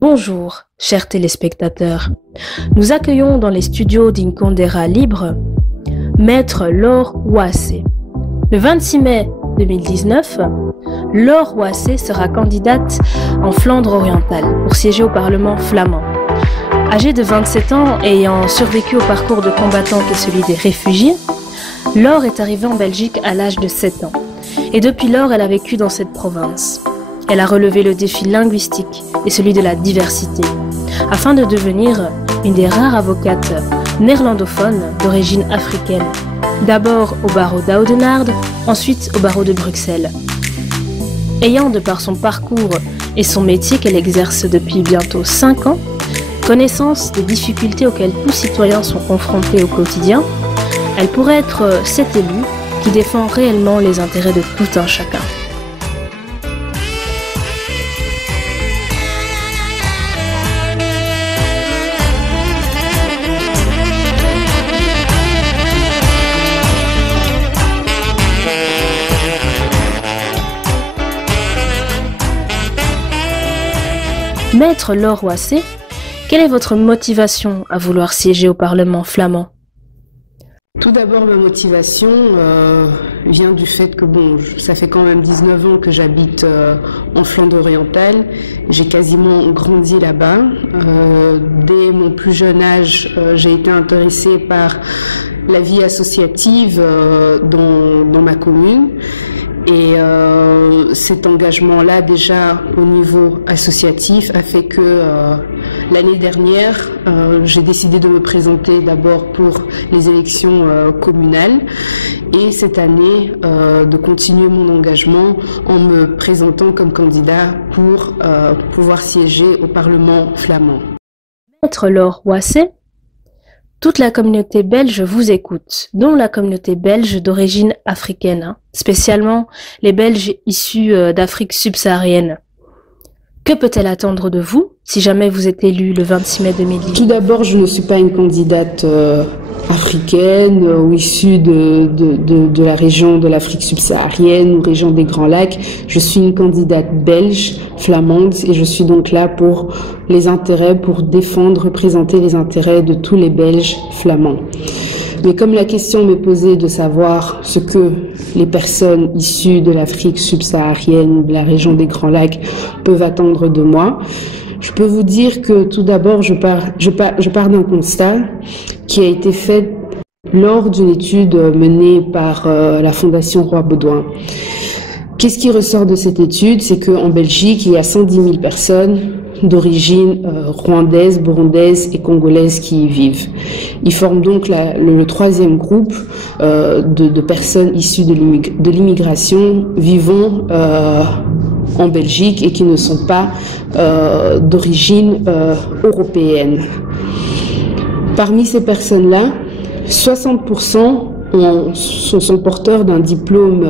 Bonjour, chers téléspectateurs. Nous accueillons dans les studios d'Inkondera Libre Maître Laure Ouassé. Le 26 mai 2019, Laure Ouassé sera candidate en Flandre orientale pour siéger au Parlement flamand. Âgée de 27 ans et ayant survécu au parcours de combattant qu'est celui des réfugiés, Laure est arrivée en Belgique à l'âge de 7 ans. Et depuis lors, elle a vécu dans cette province. Elle a relevé le défi linguistique et celui de la diversité, afin de devenir une des rares avocates néerlandophones d'origine africaine. D'abord au barreau d'Oudenaarde, ensuite au barreau de Bruxelles. Ayant, de par son parcours et son métier qu'elle exerce depuis bientôt 5 ans, connaissance des difficultés auxquelles tous citoyens sont confrontés au quotidien, elle pourrait être cet élu qui défend réellement les intérêts de tout un chacun. Maître Laure Ouassé, quelle est votre motivation à vouloir siéger au Parlement flamand? Tout d'abord, ma motivation vient du fait que ça fait quand même 19 ans que j'habite en Flandre orientale. J'ai quasiment grandi là-bas. Dès mon plus jeune âge, j'ai été intéressée par la vie associative dans ma commune. Et cet engagement-là, déjà au niveau associatif, a fait que l'année dernière, j'ai décidé de me présenter d'abord pour les élections communales et cette année de continuer mon engagement en me présentant comme candidat pour pouvoir siéger au Parlement flamand. Maître Laure Ouassé, toute la communauté belge vous écoute, dont la communauté belge d'origine africaine, spécialement les Belges issus d'Afrique subsaharienne. Que peut-elle attendre de vous si jamais vous êtes élu le 26 mai 2010? Tout d'abord, je ne suis pas une candidate africaine ou issue de la région de l'Afrique subsaharienne ou région des Grands Lacs. Je suis une candidate belge, flamande, et je suis donc là pour pour défendre, représenter les intérêts de tous les Belges flamands. Mais comme la question m'est posée de savoir ce que les personnes issues de l'Afrique subsaharienne, de la région des Grands Lacs, peuvent attendre de moi, je peux vous dire que tout d'abord, je pars d'un constat qui a été fait lors d'une étude menée par la Fondation Roi Baudouin. Qu'est-ce qui ressort de cette étude? C'est qu'en Belgique, il y a 110 000 personnes d'origine rwandaise, burundaise et congolaise qui y vivent. Ils forment donc le troisième groupe de personnes issues de l'immigration vivant en Belgique et qui ne sont pas d'origine européenne. Parmi ces personnes-là, 60% sont porteurs d'un diplôme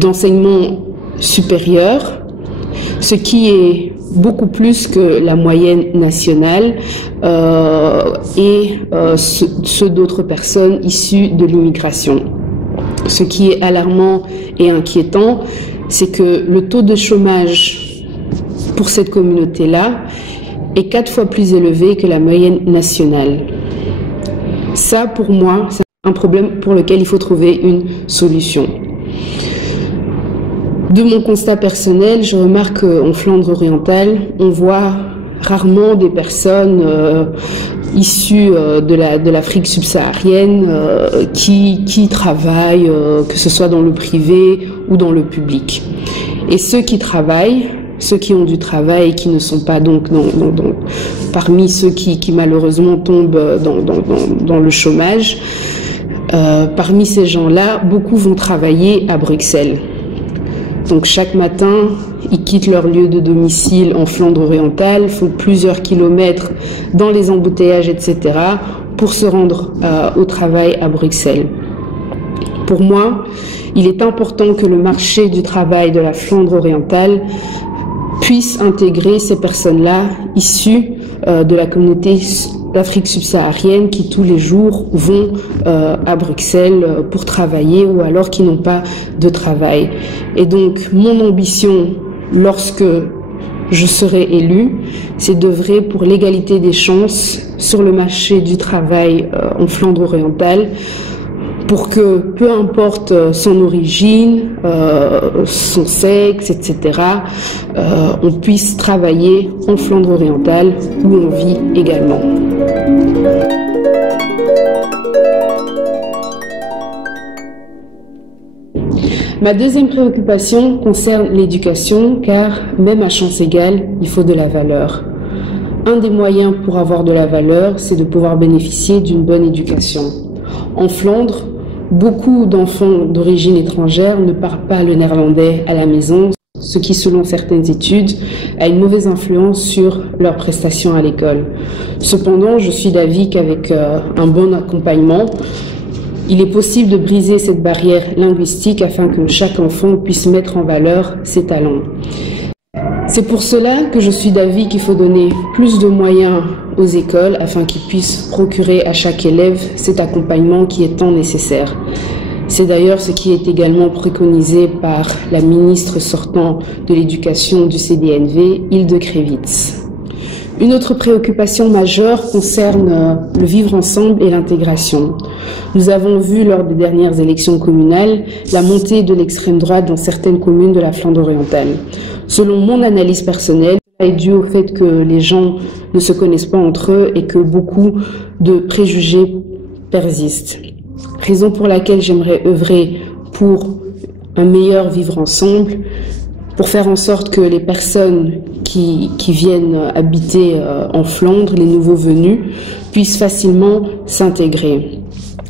d'enseignement supérieur, ce qui est beaucoup plus que la moyenne nationale et ceux d'autres personnes issues de l'immigration. Ce qui est alarmant et inquiétant, c'est que le taux de chômage pour cette communauté-là est 4 fois plus élevé que la moyenne nationale. Ça, pour moi, c'est un problème pour lequel il faut trouver une solution. De mon constat personnel, je remarque qu'en Flandre orientale, on voit rarement des personnes issues de l'Afrique subsaharienne qui travaillent, que ce soit dans le privé ou dans le public. Et ceux qui travaillent, ceux qui ont du travail et qui ne sont pas donc parmi ceux qui malheureusement tombent dans le chômage, parmi ces gens-là, beaucoup vont travailler à Bruxelles. Donc chaque matin, ils quittent leur lieu de domicile en Flandre orientale, font plusieurs kilomètres dans les embouteillages, etc. pour se rendre au travail à Bruxelles. Pour moi, il est important que le marché du travail de la Flandre orientale puisse intégrer ces personnes-là issues de la communauté d'Afrique subsaharienne qui tous les jours vont à Bruxelles pour travailler ou alors qui n'ont pas de travail. Et donc mon ambition lorsque je serai élue, c'est d'œuvrer pour l'égalité des chances sur le marché du travail en Flandre orientale, pour que, peu importe son origine, son sexe, etc., on puisse travailler en Flandre orientale où on vit également. Ma deuxième préoccupation concerne l'éducation, car même à chance égale, il faut de la valeur. Un des moyens pour avoir de la valeur, c'est de pouvoir bénéficier d'une bonne éducation. En Flandre, beaucoup d'enfants d'origine étrangère ne parlent pas le néerlandais à la maison, ce qui, selon certaines études, a une mauvaise influence sur leurs prestations à l'école. Cependant, je suis d'avis qu'avec un bon accompagnement, il est possible de briser cette barrière linguistique afin que chaque enfant puisse mettre en valeur ses talents. C'est pour cela que je suis d'avis qu'il faut donner plus de moyens aux écoles afin qu'ils puissent procurer à chaque élève cet accompagnement qui est tant nécessaire. C'est d'ailleurs ce qui est également préconisé par la ministre sortant de l'Éducation du CDNV, Hilde Krevits. Une autre préoccupation majeure concerne le vivre ensemble et l'intégration. Nous avons vu lors des dernières élections communales la montée de l'extrême droite dans certaines communes de la Flandre orientale. Selon mon analyse personnelle, cela est dû au fait que les gens ne se connaissent pas entre eux et que beaucoup de préjugés persistent. Raison pour laquelle j'aimerais œuvrer pour un meilleur vivre ensemble, pour faire en sorte que les personnes qui viennent habiter en Flandre, les nouveaux venus, puissent facilement s'intégrer.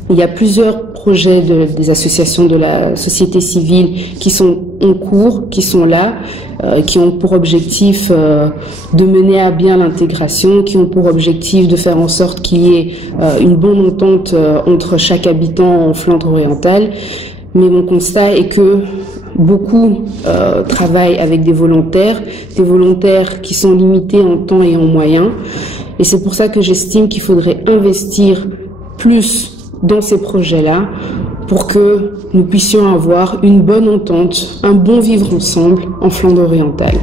Il y a plusieurs projets des associations de la société civile qui sont en cours, qui sont là, qui ont pour objectif de mener à bien l'intégration, qui ont pour objectif de faire en sorte qu'il y ait une bonne entente entre chaque habitant en Flandre orientale. Mais mon constat est que beaucoup travaillent avec des volontaires qui sont limités en temps et en moyens. Et c'est pour ça que j'estime qu'il faudrait investir plus dans ces projets-là pour que nous puissions avoir une bonne entente, un bon vivre ensemble en Flandre orientale.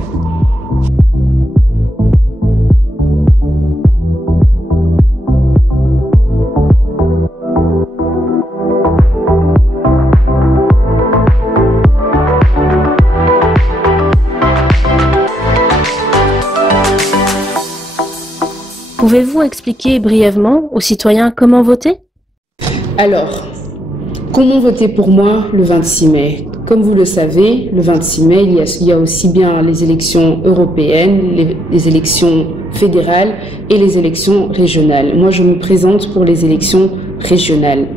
Pouvez-vous expliquer brièvement aux citoyens comment voter ? Alors, comment voter pour moi le 26 mai ? Comme vous le savez, le 26 mai, il y a aussi bien les élections européennes, les élections fédérales et les élections régionales. Moi, je me présente pour les élections régionales.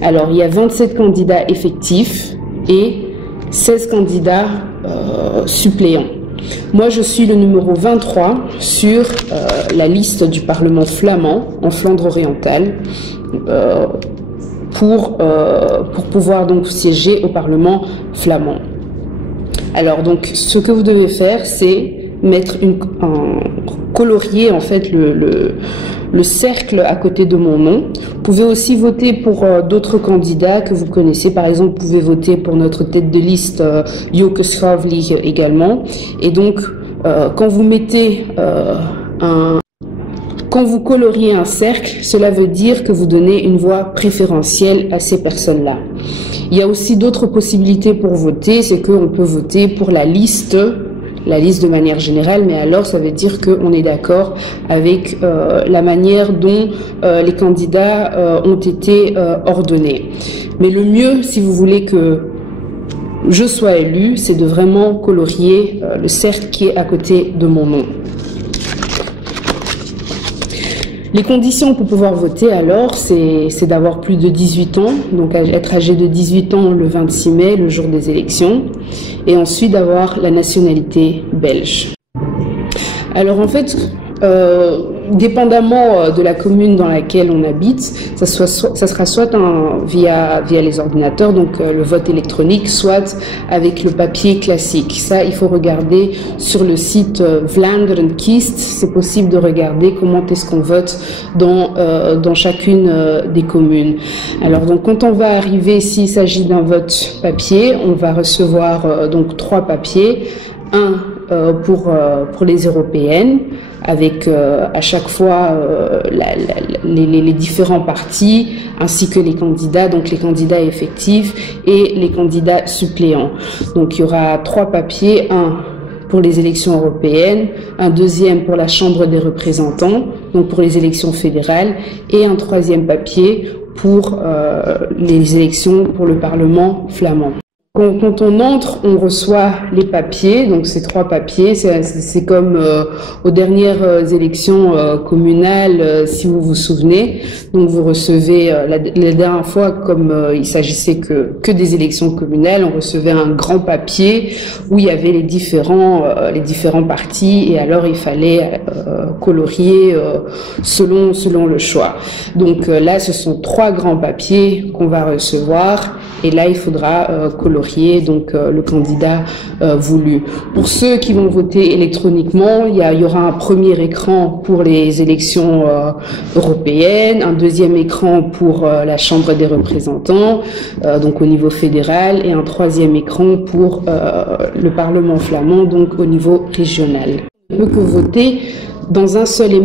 Alors, il y a 27 candidats effectifs et 16 candidats suppléants. Moi, je suis le numéro 23 sur la liste du Parlement flamand en Flandre orientale pour pouvoir donc siéger au Parlement flamand. Alors donc, ce que vous devez faire, c'est mettre colorier en fait le cercle à côté de mon nom. Vous pouvez aussi voter pour d'autres candidats que vous connaissez. Par exemple, vous pouvez voter pour notre tête de liste Joke Schravli également. Et donc, quand vous mettez quand vous coloriez un cercle, cela veut dire que vous donnez une voix préférentielle à ces personnes-là. Il y a aussi d'autres possibilités pour voter, c'est qu'on peut voter pour la liste de manière générale, mais alors ça veut dire qu'on est d'accord avec la manière dont les candidats ont été ordonnés. Mais le mieux, si vous voulez que je sois élu, c'est de vraiment colorier le cercle qui est à côté de mon nom. Les conditions pour pouvoir voter, alors, c'est d'avoir plus de 18 ans, donc être âgé de 18 ans le 26 mai, le jour des élections, et ensuite d'avoir la nationalité belge. Alors en fait, dépendamment de la commune dans laquelle on habite, ça sera soit via les ordinateurs, donc le vote électronique, soit avec le papier classique. Ça, il faut regarder sur le site Vlaanderen Kiest. C'est possible de regarder comment est-ce qu'on vote dans chacune des communes. Alors donc quand on va arriver, s'il s'agit d'un vote papier, on va recevoir donc 3 papiers. Un pour les européennes, avec à chaque fois les différents partis, ainsi que les candidats, donc les candidats effectifs et les candidats suppléants. Donc il y aura 3 papiers, un pour les élections européennes, un deuxième pour la Chambre des représentants, donc pour les élections fédérales, et un 3e papier pour les élections pour le Parlement flamand. Quand on entre, on reçoit les papiers, donc ces 3 papiers, c'est comme aux dernières élections communales, si vous vous souvenez. Donc vous recevez, la dernière fois, comme il s'agissait que des élections communales, on recevait un grand papier où il y avait les différents partis, et alors il fallait colorier selon le choix. Donc là, ce sont 3 grands papiers qu'on va recevoir. Et là, il faudra colorier donc le candidat voulu. Pour ceux qui vont voter électroniquement, il y aura un premier écran pour les élections européennes, un deuxième écran pour la Chambre des représentants, donc au niveau fédéral, et un 3e écran pour le Parlement flamand, donc au niveau régional. On ne peut que voter dans un seul et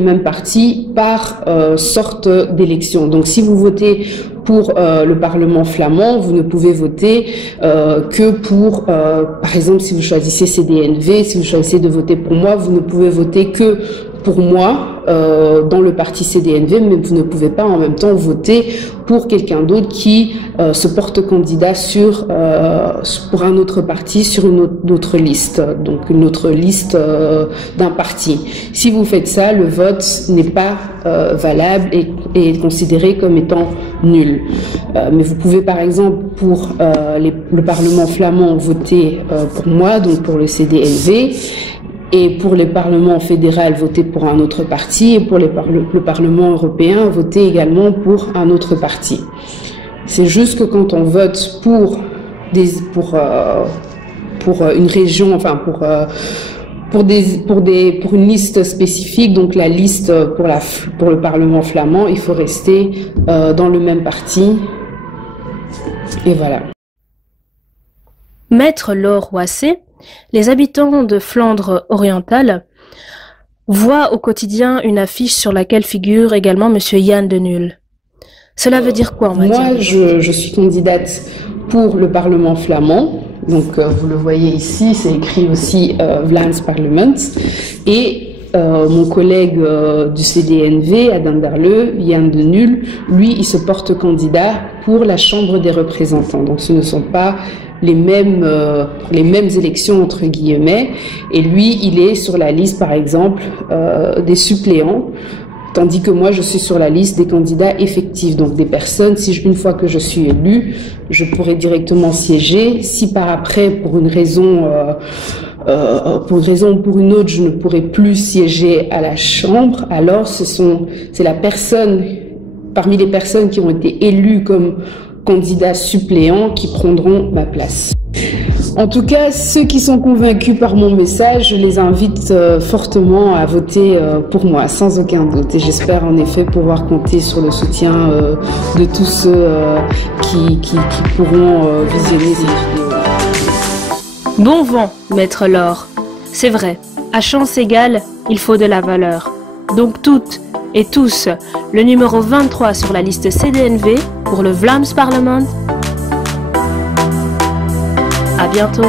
même parti par sorte d'élection. Donc si vous votez pour le Parlement flamand, vous ne pouvez voter que pour, par exemple, si vous choisissez CDNV, si vous choisissez de voter pour moi, vous ne pouvez voter que pour moi dans le parti CDNV, mais vous ne pouvez pas en même temps voter pour quelqu'un d'autre qui se porte candidat pour un autre parti sur une autre liste, donc une autre liste d'un parti. Si vous faites ça, le vote n'est pas valable et est considéré comme étant nul. Mais vous pouvez par exemple pour le Parlement flamand voter pour moi, donc pour le CDNV, et pour le Parlement fédéral voter pour un autre parti, et pour le Parlement européen voter également pour un autre parti. C'est juste que quand on vote pour une région, enfin pour une liste spécifique, donc la liste pour le Parlement flamand, il faut rester dans le même parti. Et voilà. Maître Laure Wassé, les habitants de Flandre orientale voient au quotidien une affiche sur laquelle figure également Monsieur Jan de Nul. Cela veut dire quoi en matière? Moi, je suis candidate pour le Parlement flamand. Donc, vous le voyez ici, c'est écrit aussi Vlaams Parlement. Et mon collègue du CDNV à Denderleeuw, Jan de Nul, lui, il se porte candidat pour la Chambre des représentants. Donc, ce ne sont pas les mêmes élections entre guillemets, et lui il est sur la liste par exemple des suppléants, tandis que moi je suis sur la liste des candidats effectifs, donc des personnes, une fois que je suis élu, je pourrais directement siéger. Si par après pour une raison ou pour une autre je ne pourrais plus siéger à la Chambre, alors c'est la personne parmi les personnes qui ont été élues comme candidats suppléants qui prendront ma place. En tout cas, ceux qui sont convaincus par mon message, je les invite fortement à voter pour moi, sans aucun doute. Et j'espère en effet pouvoir compter sur le soutien de tous ceux qui pourront visionner ces vidéos. Bon vent, Maître Laure. C'est vrai, à chance égale, il faut de la valeur. Donc toutes et tous, le numéro 23 sur la liste CDNV pour le Vlaams Parlement. À bientôt.